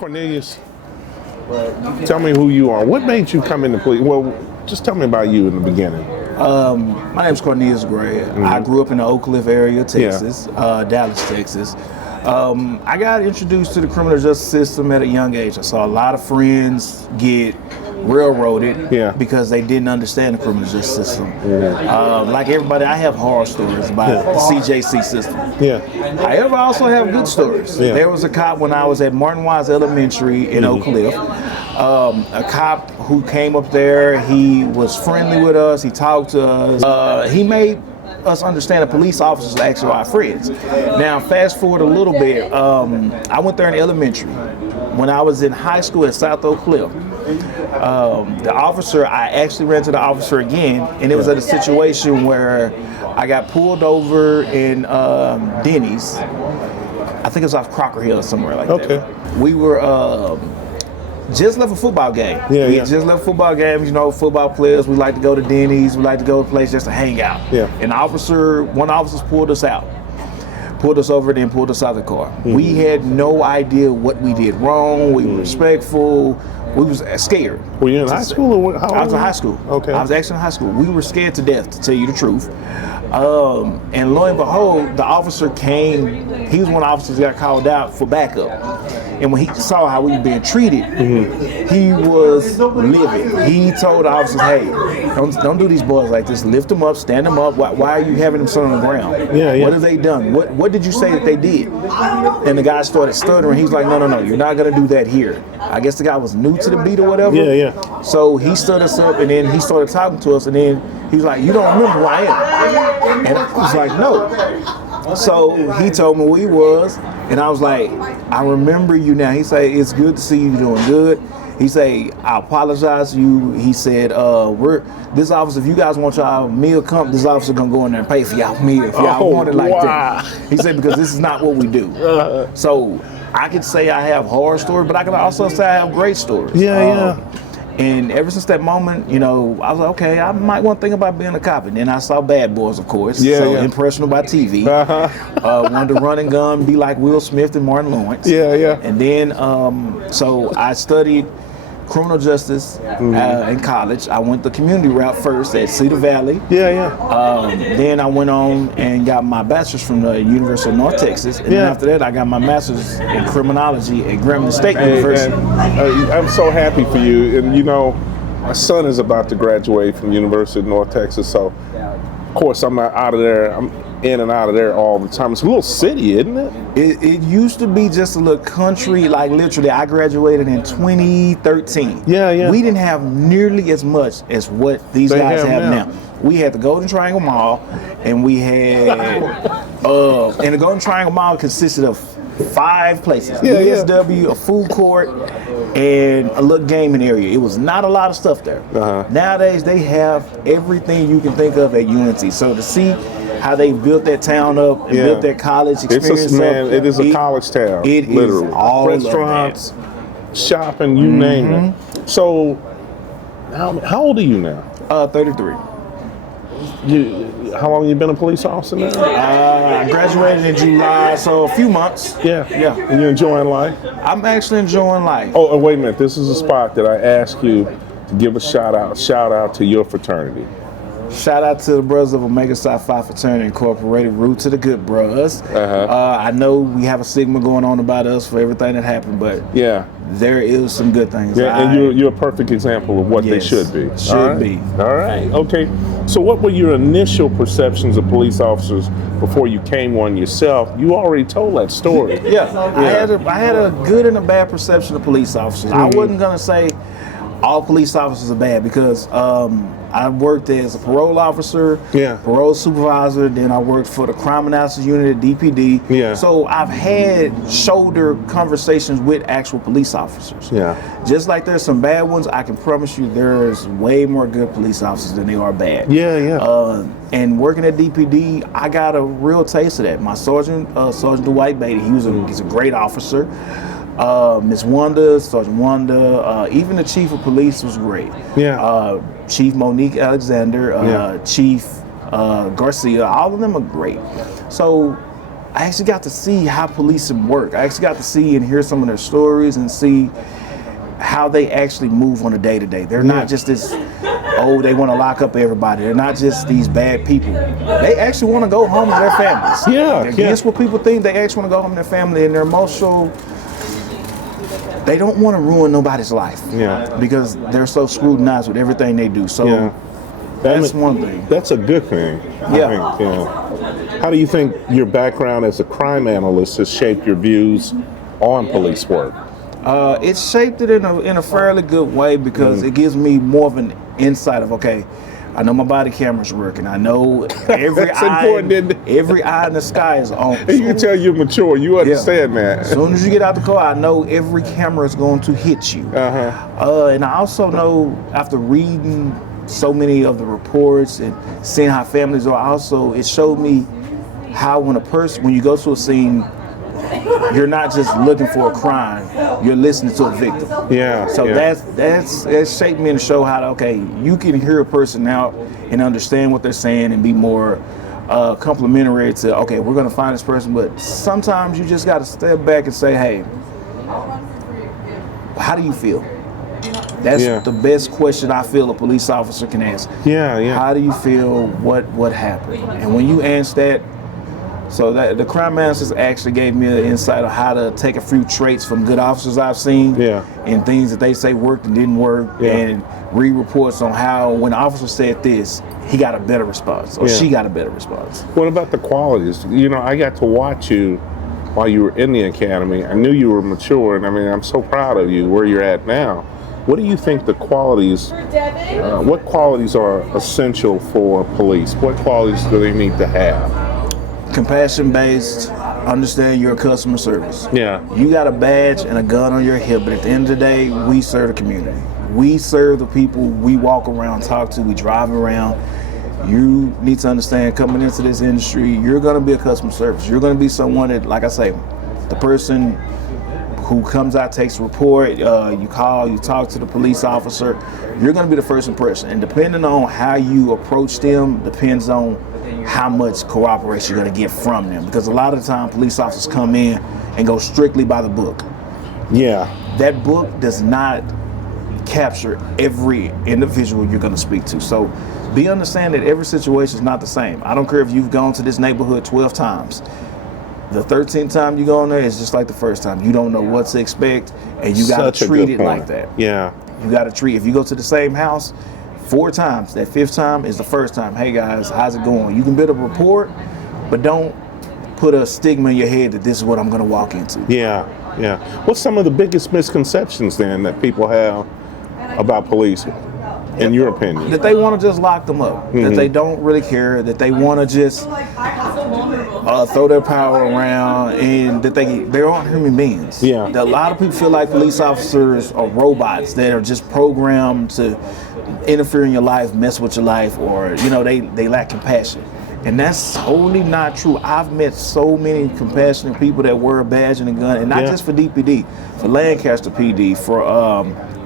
Cornelius, tell me who you are. What made you come into police? Well, just tell me about you in the beginning. My name's Cornelius Gray. I grew up in the Oak Cliff area, Texas, Dallas, Texas. I got introduced to the criminal justice system at a young age. I saw a lot of friends get railroaded because they didn't understand the criminal justice system. Like everybody, I have horror stories about the CJC system. However, I also have good stories. There was a cop when I was at Martin Wise Elementary in Oak Cliff. A cop who came up there, he was friendly with us, he talked to us, he made us understand that police officers are actually our friends. Now, fast forward a little bit, I went there in elementary. When I was in high school at South Oak Cliff, the officer, I actually ran to the officer again, and it was at a situation where I got pulled over in Denny's. I think it was off Crocker Hill or somewhere like that. We were just left a football game. We just left a football game. You know, football players, we like to go to Denny's, we like to go to a place just to hang out. And one officer pulled us out. Pulled us over, then pulled us out of the car. We had no idea what we did wrong. We were respectful. We was scared. Were you in high school or how old? I was in high school. I was actually in high school. We were scared to death, to tell you the truth. And lo and behold, the officer came. He was one of the officers that got called out for backup. And when he saw how we were being treated, he was livid. He told the officers, "Hey, don't do these boys like this. Lift them up, stand them up. Why are you having them sit on the ground? What have they done? What did you say that they did?" And the guy started stuttering. He's like, "No, you're not gonna do that here." I guess the guy was new to the beat or whatever. So he stood us up, and then he started talking to us, and then he was like, "You don't remember who I am?" And I was like, "No." So he told me who he was, and I was like, "I remember you now." He said, "It's good to see you doing good." He said, "I apologize to you." He said, this officer, if you guys want y'all meal come, this officer gonna go in there and pay for y'all meal if y'all want it like that." He said, "Because this is not what we do." So I could say I have horror stories, but I can also say I have great stories. And ever since that moment, you know, I was like, okay, I might want to think about being a cop. And then I saw Bad Boys, of course. Impressionable by TV. Wanted to run and gun, be like Will Smith and Martin Lawrence. And then, so I studied criminal justice in college. I went the community route first at Cedar Valley. Then I went on and got my bachelor's from the University of North Texas. And then after that, I got my master's in criminology at Grambling State University. I'm so happy for you. And you know, my son is about to graduate from the University of North Texas. So, of course, I'm out of there. I'm in and out of there all the time. It's a little city, isn't it? It used to be just a little country, like literally. I graduated in 2013. We didn't have nearly as much as what these guys have now. We had the Golden Triangle Mall, and we had, and the Golden Triangle Mall consisted of 5 places. USW, a food court, and a little gaming area. It was not a lot of stuff there. Nowadays, they have everything you can think of at UNT. So to see how they built that town up and built their college experience it is a college town. It literally. Is all restaurants, shopping, you name it. So, how old are you now? 33. How long have you been a police officer now? I graduated in July, so a few months. And you're enjoying life? I'm actually enjoying life. Oh, wait a minute. This is a spot that I ask you to give a shout out to your fraternity. Shout out to the brothers of Omega Psi Phi Fraternity Incorporated, root to the good bros. I know we have a stigma going on about us for everything that happened, but there is some good things. And you're a perfect example of what they should be. All right. Okay. So what were your initial perceptions of police officers before you became one yourself? You already told that story. I had a good and a bad perception of police officers. I wasn't gonna say all police officers are bad because I worked as a parole officer, parole supervisor, then I worked for the crime analysis unit at DPD. So I've had shoulder conversations with actual police officers. Just like there's some bad ones, I can promise you there's way more good police officers than there are bad. And working at DPD, I got a real taste of that. My sergeant, Sergeant Dwight Beatty, he's a great officer. Miss Wanda, Sergeant Wanda, even the chief of police was great. Chief Monique Alexander, Chief Garcia, all of them are great. So I actually got to see how policing work. I actually got to see and hear some of their stories and see how they actually move on a day-to-day. They're not just this, oh, they want to lock up everybody. They're not just these bad people. They actually want to go home to their families. Yeah. Against what people think, they actually want to go home to their family, and they're emotional. They don't want to ruin nobody's life. Yeah. Because they're so scrutinized with everything they do. So that's one thing. That's a good thing. I think, How do you think your background as a crime analyst has shaped your views on police work? It shaped it in a fairly good way because it gives me more of an insight of, okay, I know my body camera's working. I know every every eye in the sky is on. You can tell you're mature. You understand that. As soon as you get out the car, I know every camera is going to hit you. And I also know, after reading so many of the reports and seeing how families are, it showed me how when you go to a scene, you're not just looking for a crime, you're listening to a victim. So that's shaped me to show how you can hear a person out and understand what they're saying and be more complimentary to, we're gonna find this person, but sometimes you just gotta step back and say, hey, how do you feel? That's the best question I feel a police officer can ask. How do you feel? What happened? And when you answer that, so that the crime analyst actually gave me an insight of how to take a few traits from good officers I've seen and things that they say worked and didn't work, and read reports on how when the officer said this, he got a better response or she got a better response. What about the qualities? I got to watch you while you were in the academy. I knew you were mature, and I'm so proud of you where you're at now. What do you think the qualities, what qualities are essential for police? What qualities do they need to have? Compassion-based, understand your customer service. You got a badge and a gun on your hip, but at the end of the day, we serve the community. We serve the people we walk around, talk to, we drive around. You need to understand, coming into this industry, you're gonna be a customer service. You're gonna be someone that, like I say, the person who comes out, takes a report, you call, you talk to the police officer, you're gonna be the first impression. And depending on how you approach them, depends on how much cooperation you're going to get from them, because a lot of the time police officers come in and go strictly by the book. That book does not capture every individual you're going to speak to. So understand that every situation is not the same. I don't care if you've gone to this neighborhood 12 times. The 13th time you go in there is just like the first time. You don't know what to expect, and you got to treat it like that. You got to treat, if you go to the same house 4 times, that 5th time is the first time. Hey guys, how's it going? You can build a rapport, but don't put a stigma in your head that this is what I'm going to walk into. What's some of the biggest misconceptions then that people have about police, in your opinion? That they want to just lock them up, that they don't really care, that they want to just throw their power around, and that they aren't human beings. That a lot of people feel like police officers are robots that are just programmed to interfere in your life, mess with your life, or they lack compassion. And that's totally not true. I've met so many compassionate people that wear a badge and a gun, and not just for DPD, for Lancaster PD, for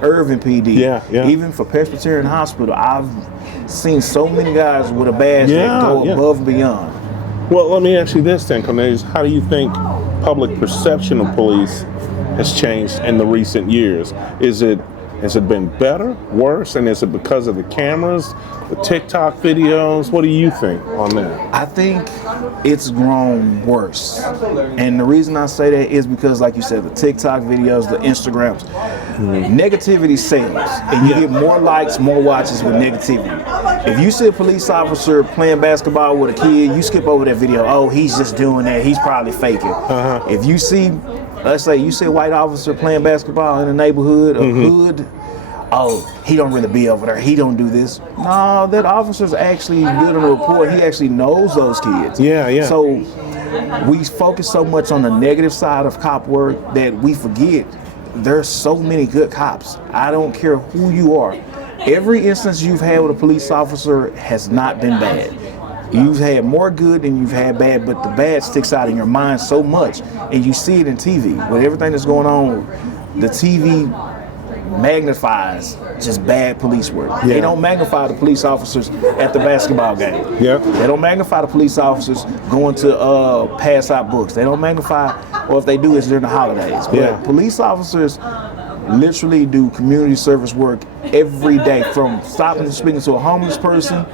Irving PD, even for Presbyterian Hospital. I've seen so many guys with a badge that go above and beyond. Well, let me ask you this then, Cornelius. How do you think public perception of police has changed in the recent years? Has it been better, worse, and is it because of the cameras, the TikTok videos? What do you think on that? I think it's grown worse. And the reason I say that is because, like you said, the TikTok videos, the Instagrams, negativity sells. And you get more likes, more watches with negativity. If you see a police officer playing basketball with a kid, you skip over that video. Oh, he's just doing that. He's probably faking. If you see, let's say you see a white officer playing basketball in a neighborhood, a hood, oh, he don't really be over there, he don't do this. No, that officer's actually building a rapport. He actually knows those kids. So we focus so much on the negative side of cop work that we forget there's so many good cops. I don't care who you are. Every instance you've had with a police officer has not been bad. You've had more good than you've had bad, but the bad sticks out in your mind so much, and you see it in TV. With everything that's going on, the TV magnifies just bad police work. Yeah. They don't magnify the police officers at the basketball game. Yeah. They don't magnify the police officers going to pass out books. They don't magnify, or if they do, it's during the holidays. But Yeah. police officers literally do community service work every day, from stopping and speaking to a homeless person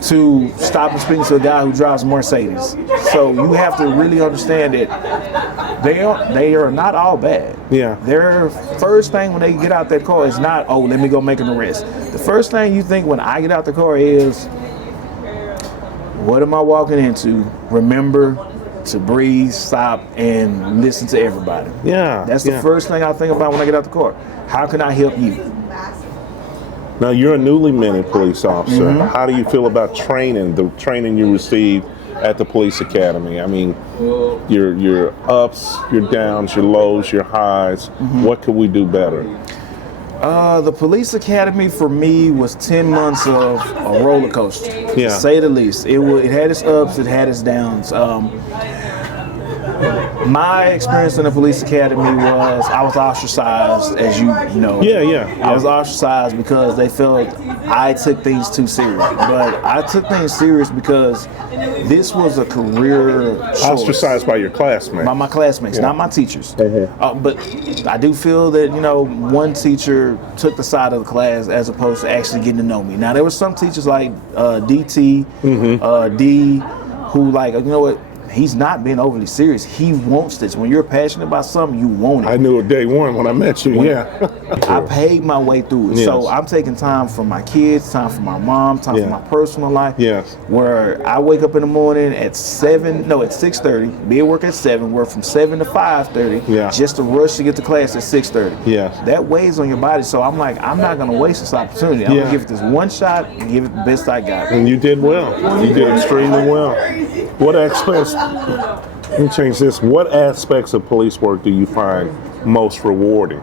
to stopping and speaking to a guy who drives a Mercedes. So you have to really understand that they are not all bad. Yeah. Their first thing when they get out that car is not, oh, let me go make an arrest. The first thing you think when I get out the car is, what am I walking into? Remember to breathe, stop, and listen to everybody. Yeah. That's the first thing I think about when I get out the car. How can I help you? Now, you're a newly minted police officer. How do you feel about the training you received at the police academy? I mean, your ups, your downs, your lows, your highs. What could we do better? The police academy for me was 10 months of a roller coaster, Yeah. to say the least. It had its ups, it had its downs. My experience in the police academy was I was ostracized, as you know. Yeah. I was ostracized because they felt I took things too serious. But I took things serious because this was a career choice. Ostracized by your classmates. By my classmates, Yeah. not my teachers. Mhm. But I do feel that, one teacher took the side of the class as opposed to actually getting to know me. Now, there were some teachers like DT, D, who like, you know what? He's not being overly serious. He wants this. When you're passionate about something, you want it. I knew it day one when I met you. Yeah. I paid my way through it. Yes. So I'm taking time for my kids, time for my mom, time Yeah. for my personal life. Yes. Where I wake up in the morning at 6:30, be at work at 7, work from 7 to 5:30, Yeah. just to rush to get to class at 6:30. Yes. That weighs on your body. So I'm like, I'm not gonna waste this opportunity. I'm Yeah. gonna give it this one shot and give it the best I got. And you did well. You did extremely well. What aspects, let me change this. What aspects of police work do you find most rewarding?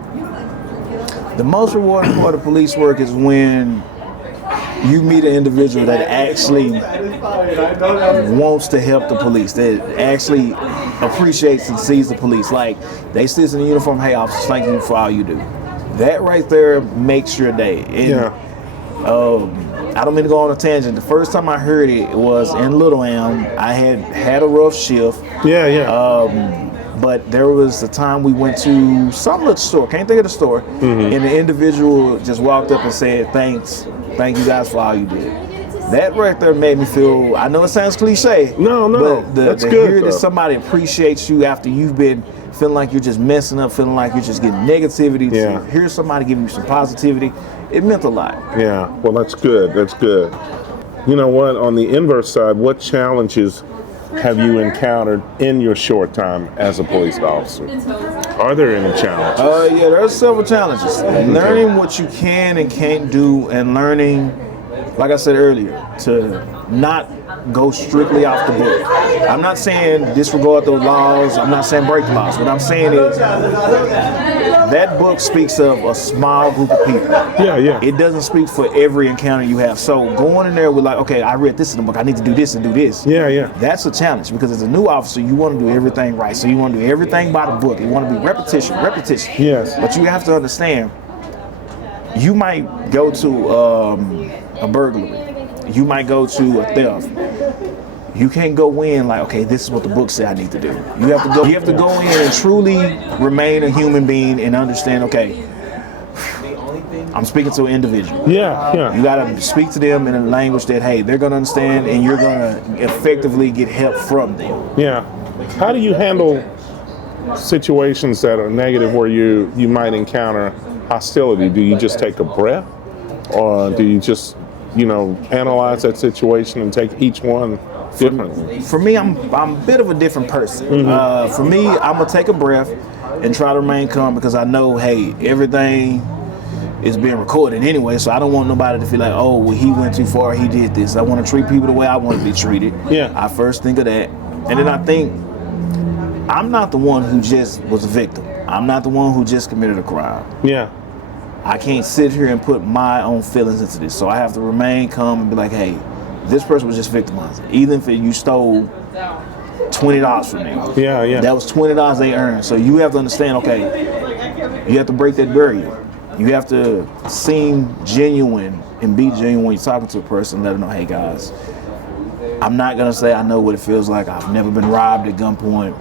The most rewarding part of police work is when you meet an individual that actually wants to help the police, that actually appreciates and sees the police. Like, they see us in the uniform, hey officers, thank you for all you do. That right there makes your day. And, I don't mean to go on a tangent. The first time I heard it was in Little Am. I had a rough shift. But there was a time we went to some little store, can't think of the store, and the individual just walked up and said, thank you guys for all you did. That right there made me feel, I know it sounds cliche, No, but that's to good, hear though. that somebody appreciates you after you've been feeling like you're just messing up, feeling like you're just getting negativity, Yeah. to hear somebody giving you some positivity, it meant a lot. Yeah, well, that's good. That's good. You know what? On the inverse side, what challenges have you encountered in your short time as a police officer? Are there any challenges? Yeah, there's several challenges. Learning what you can and can't do, and learning, like I said earlier, to not go strictly off the book. I'm not saying disregard those laws. I'm not saying break the laws. What I'm saying is that book speaks of a small group of people. Yeah. It doesn't speak for every encounter you have. So going in there with like, okay, I read this in the book, I need to do this and do this. Yeah. That's a challenge, because as a new officer, you want to do everything right. So you want to do everything by the book. You want to be repetition. Yes. But you have to understand, you might go to a burglary. You might go to a theft. You can't go in like, okay, this is what the book said I need to do. You have to go in and truly remain a human being and understand, okay, I'm speaking to an individual. Yeah. You gotta speak to them in a language that, hey, they're gonna understand, and you're gonna effectively get help from them. Yeah. How do you handle situations that are negative where you might encounter hostility? Do you just take a breath, or do you just, analyze that situation and take each one differently? For me, I'm a bit of a different person. For me, I'm gonna take a breath and try to remain calm, because I know, hey, everything is being recorded anyway, so I don't want nobody to feel like, oh, well, he went too far, he did this. I want to treat people the way I want to be treated. Yeah. I first think of that, and then I think I'm not the one who just was a victim. I'm not the one who just committed a crime. Yeah. I can't sit here and put my own feelings into this, so I have to remain calm and be like, hey, this person was just victimized. Even if you stole $20 from them. Yeah. That was $20 they earned. So you have to understand, okay, you have to break that barrier. You have to seem genuine and be genuine when you're talking to a person. Let them know, hey guys, I'm not gonna say I know what it feels like. I've never been robbed at gunpoint.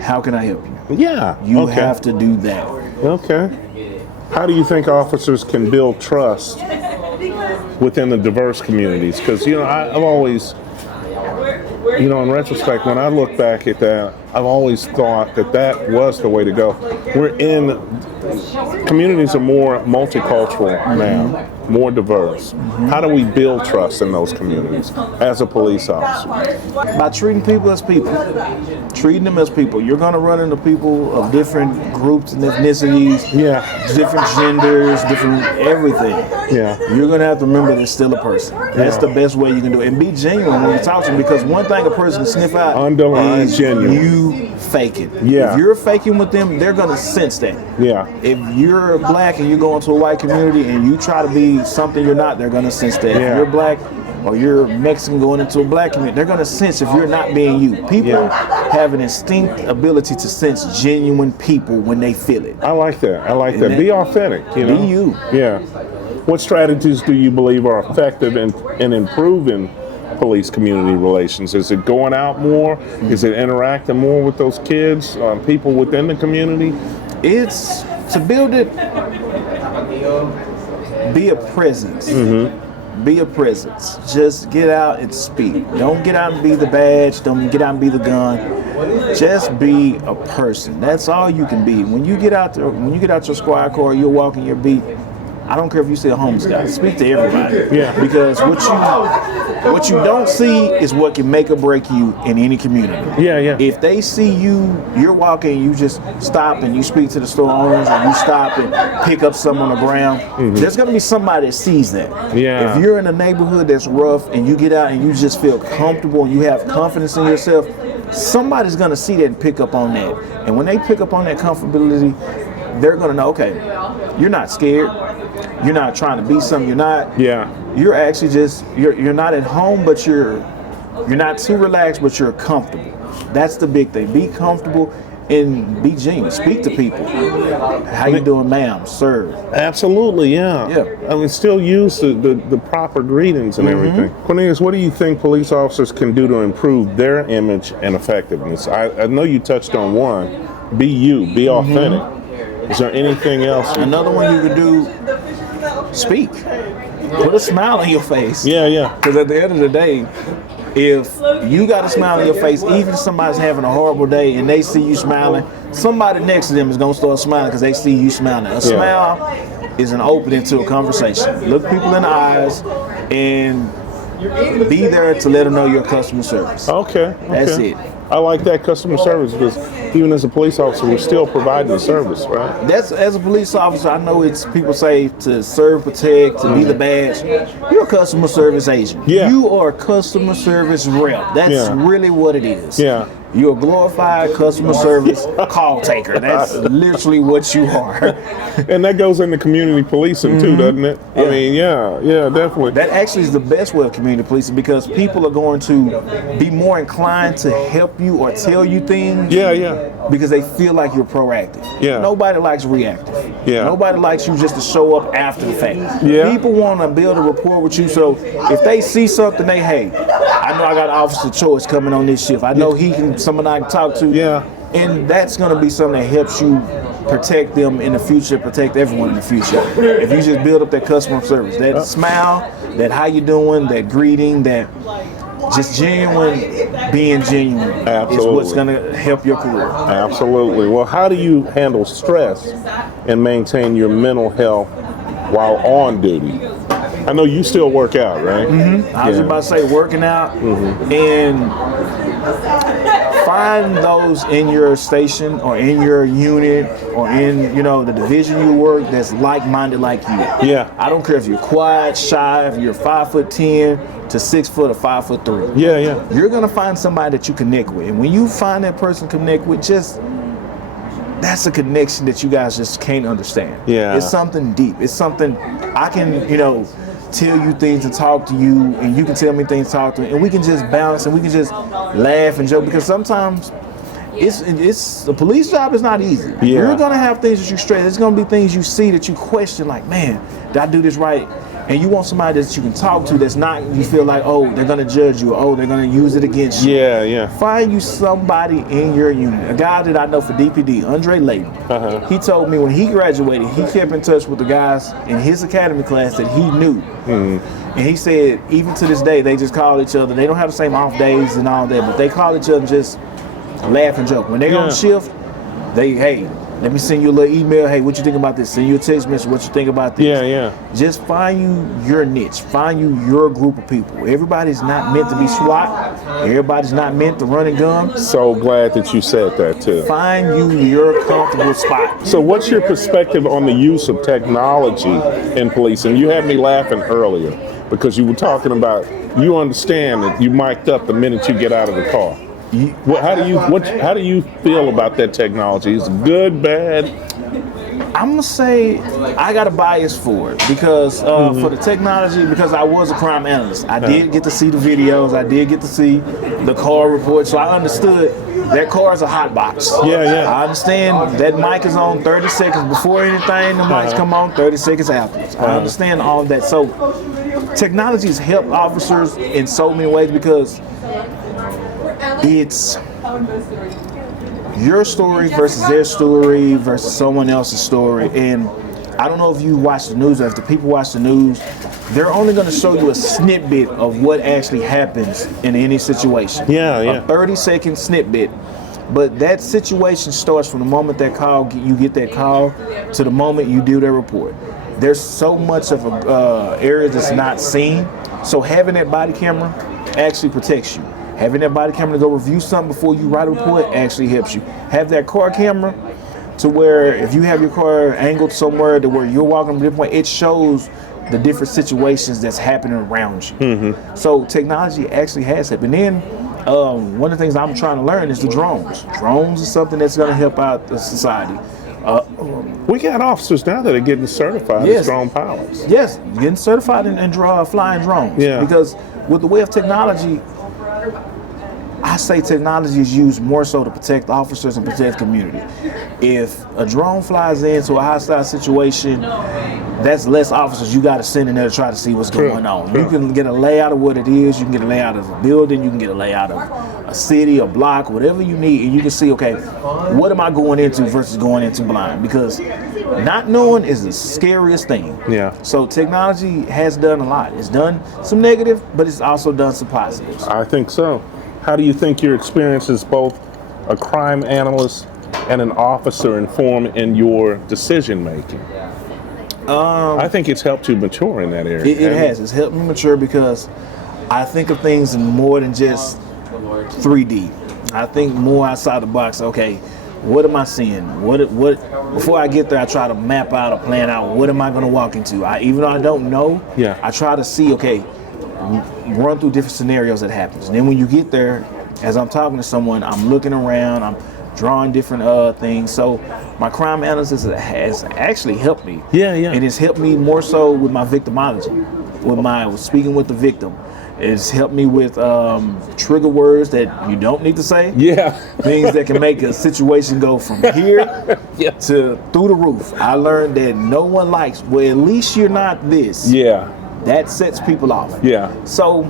How can I help you? Yeah. You have to do that. Okay. How do you think officers can build trust within the diverse communities? Because, I've always, in retrospect, when I look back at that, I've always thought that was the way to go. Communities are more multicultural now, more diverse. How do we build trust in those communities as a police officer? By treating people as people. Treating them as people. You're going to run into people of different groups and ethnicities, different genders, different everything. Yeah. You're going to have to remember they're still a person. That's the best way you can do it. And be genuine when you talk to them, because one thing a person can sniff out underline is genuine. You faking. Yeah. If you're faking with them, they're going to sense that. Yeah. If you're black and you go into a white community and you try to be something you're not, they're going to sense that. Yeah. If you're black or you're Mexican going into a black community, they're going to sense if you're not being you. People have an instinct ability to sense genuine people when they feel it. I like that. Be authentic, Be you. Yeah. What strategies do you believe are effective in improving police community relations? Is it going out more? Is it interacting more with those kids, people within the community? It's to build it, be a presence. Be a presence. Just get out and speak. Don't get out and be the badge. Don't get out and be the gun. Just be a person. That's all you can be. When you get out there, when you get out your squad car, you're walking your beat. I don't care if you see a homeless guy. Speak to everybody. Yeah. Because what you don't see is what can make or break you in any community. Yeah. If they see you're walking, you just stop and you speak to the store owners, and you stop and pick up something on the ground, there's going to be somebody that sees that. Yeah. If you're in a neighborhood that's rough and you get out and you just feel comfortable and you have confidence in yourself, somebody's going to see that and pick up on that. And when they pick up on that comfortability, they're going to know, okay, you're not scared. You're not trying to be something you're not. Yeah. You're actually just, you're not at home, but you're not too relaxed, but you're comfortable. That's the big thing. Be comfortable and be genuine. Speak to people. How you doing, ma'am, sir? Absolutely, yeah. I mean, still use the proper greetings and everything. Cornelius, what do you think police officers can do to improve their image and effectiveness? I know you touched on one. Be you. Be authentic. Is there anything else? Another one you could do, speak. Put a smile on your face. Yeah. Because at the end of the day, if you got a smile on your face, even if somebody's having a horrible day and they see you smiling, somebody next to them is going to start smiling because they see you smiling. A smile is an opening to a conversation. Look people in the eyes and be there to let them know you're customer service. Okay. That's it. I like that, customer service, because even as a police officer, we're still providing service, right? That's, as a police officer, I know it's people say to serve, protect, to be the badge. You're a customer service agent. Yeah. You are a customer service rep. That's really what it is. Yeah. You're a glorified customer service call taker. That's literally what you are. And that goes into community policing too, doesn't it? Yeah. I mean, yeah, definitely. That actually is the best way of community policing, because people are going to be more inclined to help you or tell you things. Yeah. Because they feel like you're proactive. Yeah. Nobody likes reactive. Yeah. Nobody likes you just to show up after the fact. Yeah. People want to build a rapport with you, so if they see something, hey, I know I got Officer Choice coming on this shift. I know he can, someone I can talk to. Yeah. And that's going to be something that helps you protect them in the future, protect everyone in the future. If you just build up that customer service, that smile, that how you doing, that greeting, that just being genuine is what's going to help your career. Absolutely. Well, how do you handle stress and maintain your mental health while on duty? I know you still work out, right? I was about to say working out and find those in your station or in your unit or in the division you work that's like-minded like you. Yeah. I don't care if you're quiet, shy, if you're 5'10" to 6 foot or 5'3". Yeah. You're gonna find somebody that you connect with, and when you find that person connect with, that's a connection that you guys just can't understand. Yeah. It's something deep. It's something I can, tell you things and talk to you, and you can tell me things, talk to me, and we can just balance and we can just laugh and joke, because sometimes it's the police job is not easy. Yeah. You're gonna have things that you stress. There's gonna be things you see that you question, like, man, did I do this right? And you want somebody that you can talk to that's not, you feel like, oh, they're gonna judge you, oh, they're gonna use it against you. Yeah, yeah. Find you somebody in your unit. A guy that I know for DPD, Andre Layton. He told me when he graduated, he kept in touch with the guys in his academy class that he knew. And he said, even to this day, they just call each other. They don't have the same off days and all that, but they call each other and just laugh and joke. When they're on shift, they, hey, let me send you a little email. Hey, what you think about this? Send you a text message. What you think about this? Yeah, yeah. Just find you your niche. Find you your group of people. Everybody's not meant to be SWAT. Everybody's not meant to run and gun. So glad that you said that too. Find you your comfortable spot. So what's your perspective on the use of technology in policing? You had me laughing earlier because you were talking about, you understand that you mic'd up the minute you get out of the car. How do you feel about that technology? Is it good, bad? I'm gonna say I got a bias for it because for the technology, because I was a crime analyst. I did get to see the videos. I did get to see the car report, so I understood that car is a hot box. Yeah, yeah. I understand that mic is on 30 seconds before anything. The mics come on 30 seconds afterwards. I understand all of that. So technology has helped officers in so many ways because it's your story versus their story versus someone else's story. And I don't know if you watch the news or if the people watch the news, they're only going to show you a snippet of what actually happens in any situation. Yeah, yeah. A 30-second snippet. But that situation starts from the moment you get that call to the moment you do that report. There's so much of a area that's not seen. So having that body camera actually protects you. Having that body camera to go review something before you write a report actually helps you. Have that car camera to where if you have your car angled somewhere to where you're walking from a different way, it shows the different situations that's happening around you. So technology actually has helped. And then one of the things I'm trying to learn is the drones. Drones is something that's going to help out the society. We got officers now that are getting certified as drone pilots. Yes, getting certified and flying drones. Yeah. Because with the way of technology, I say technology is used more so to protect officers and protect the community. If a drone flies into a hostile situation, that's less officers you got to send in there to try to see what's going on. You can get a layout of what it is. You can get a layout of a building. You can get a layout of a city, a block, whatever you need. And you can see, okay, what am I going into versus going into blind? Because not knowing is the scariest thing. Yeah. So technology has done a lot. It's done some negative, but it's also done some positives. I think so. How do you think your experience as both a crime analyst and an officer inform in your decision making? I think it's helped you mature in that area. It has. It's helped me mature because I think of things in more than just 3D. I think more outside the box. Okay, what am I seeing? What? Before I get there, I try to map out or plan out what am I going to walk into. Even though I don't know, I try to see. Okay, run through different scenarios that happens. And then when you get there, as I'm talking to someone, I'm looking around. I'm drawing different things. So my crime analysis has actually helped me. Yeah, yeah. And it's helped me more so with my victimology, with speaking with the victim. It's helped me with trigger words that you don't need to say. Yeah. Things that can make a situation go from here to through the roof. I learned that no one likes, well, at least you're not this. Yeah. That sets people off. Yeah. So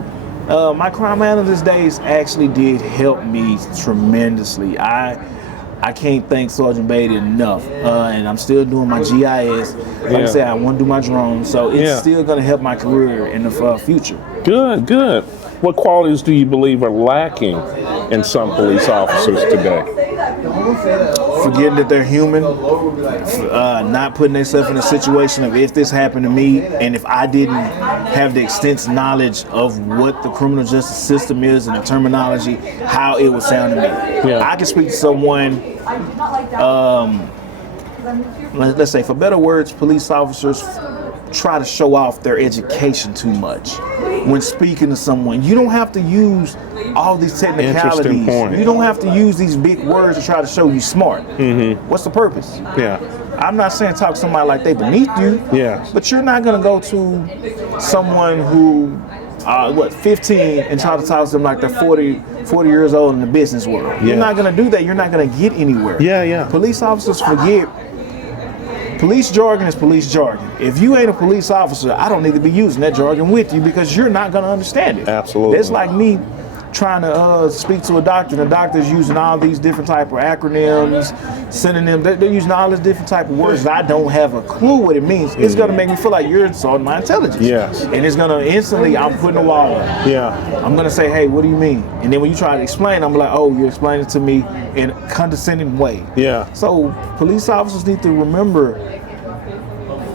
my crime analyst days actually did help me tremendously. I can't thank Sergeant Beatty enough. And I'm still doing my GIS. Like I said, I want to do my drone. So it's still going to help my career in the future. Good, good. What qualities do you believe are lacking in some police officers today? Forgetting that they're human, not putting themselves in a situation of if this happened to me and if I didn't have the extensive knowledge of what the criminal justice system is and the terminology, how it would sound to me. Yeah. I can speak to someone, let's say, for better words, police officers try to show off their education too much. When speaking to someone, you don't have to use all these technicalities. Interesting point. You don't have to use these big words to try to show you smart. What's the purpose? Yeah. I'm not saying talk to somebody like they beneath you. Yeah. But you're not going to go to someone who 15 and try to talk to them like they're 40 years old in the business world. Yeah. You're not going to do that. You're not going to get anywhere. Yeah. Police officers forget. Police jargon is police jargon. If you ain't a police officer, I don't need to be using that jargon with you because you're not going to understand it. Absolutely. It's like me trying to speak to a doctor, and the doctor's using all these different type of acronyms, synonyms. They're using all these different type of words that I don't have a clue what it means. It's going to make me feel like you're insulting my intelligence. Yes. And it's going to instantly, I'm putting a wall up. Yeah. I'm going to say, hey, what do you mean? And then when you try to explain, I'm like, oh, you're explaining to me in a condescending way. Yeah. So police officers need to remember,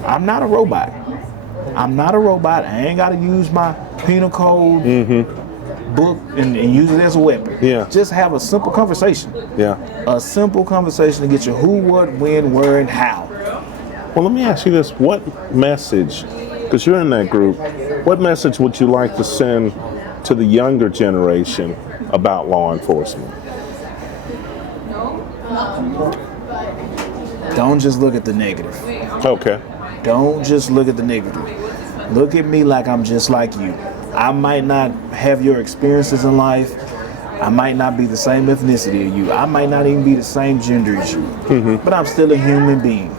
I'm not a robot. I'm not a robot. I ain't got to use my penal code book and use it as a weapon. Yeah. Just have a simple conversation. Yeah. A simple conversation to get you who, what, when, where, and how. Well, let me ask you this. What message, because you're in that group, what message would you like to send to the younger generation about law enforcement? Don't just look at the negative. Okay. Don't just look at the negative. Look at me like I'm just like you. I might not have your experiences in life. I might not be the same ethnicity as you. I might not even be the same gender as you. But I'm still a human being.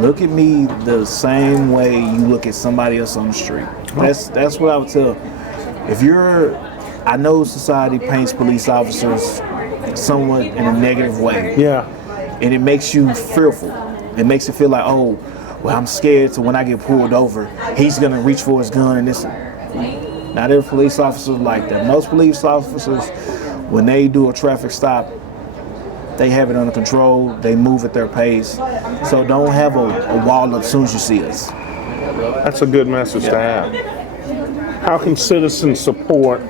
Look at me the same way you look at somebody else on the street. That's what I would tell. I know society paints police officers somewhat in a negative way. Yeah. And it makes you fearful. It makes it feel like, oh, well, I'm scared, so when I get pulled over, he's gonna reach for his gun and this. Not every police officer is like that. Most police officers, when they do a traffic stop, they have it under control. They move at their pace. So don't have a wall up as soon as you see us. That's a good message to have. How can citizens support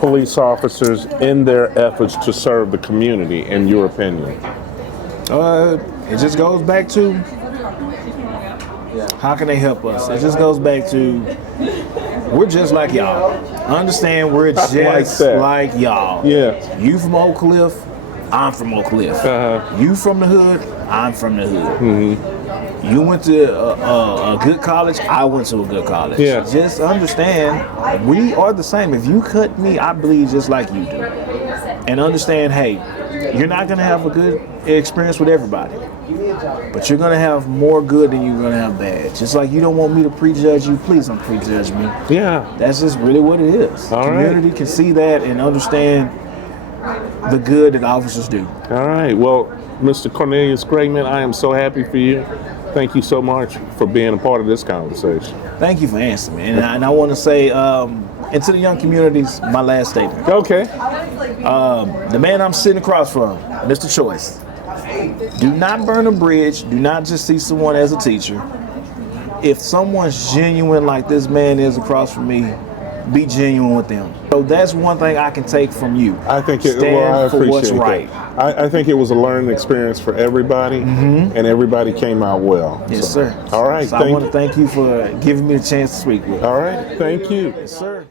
police officers in their efforts to serve the community, in your opinion? It just goes back to how can they help us? It just goes back to we're just like y'all. Understand we're just like y'all. Yeah. You from Oak Cliff, I'm from Oak Cliff. You from the hood, I'm from the hood. You went to a good college, I went to a good college. Yeah. Just understand we are the same. If you cut me, I bleed just like you do. And understand, hey, you're not going to have a good experience with everybody. But you're going to have more good than you're going to have bad. Just like you don't want me to prejudge you, please don't prejudge me. Yeah. That's just really what it is. All Community can see that and understand the good that officers do. All right. Well, Mr. Cornelius Gray, man, I am so happy for you. Thank you so much for being a part of this conversation. Thank you for answering me. And I want to say, and to the young communities, my last statement. Okay. The man I'm sitting across from, Mr. Choice, do not burn a bridge. Do not just see someone as a teacher. If someone's genuine like this man is across from me, be genuine with them. So that's one thing I can take from you. I think Stand I appreciate for what's right. that. I think it was a learning experience for everybody, and everybody came out well. Yes, sir. All right. So I want to thank you for giving me the chance to speak with you. All right. Thank you. Yes, sir.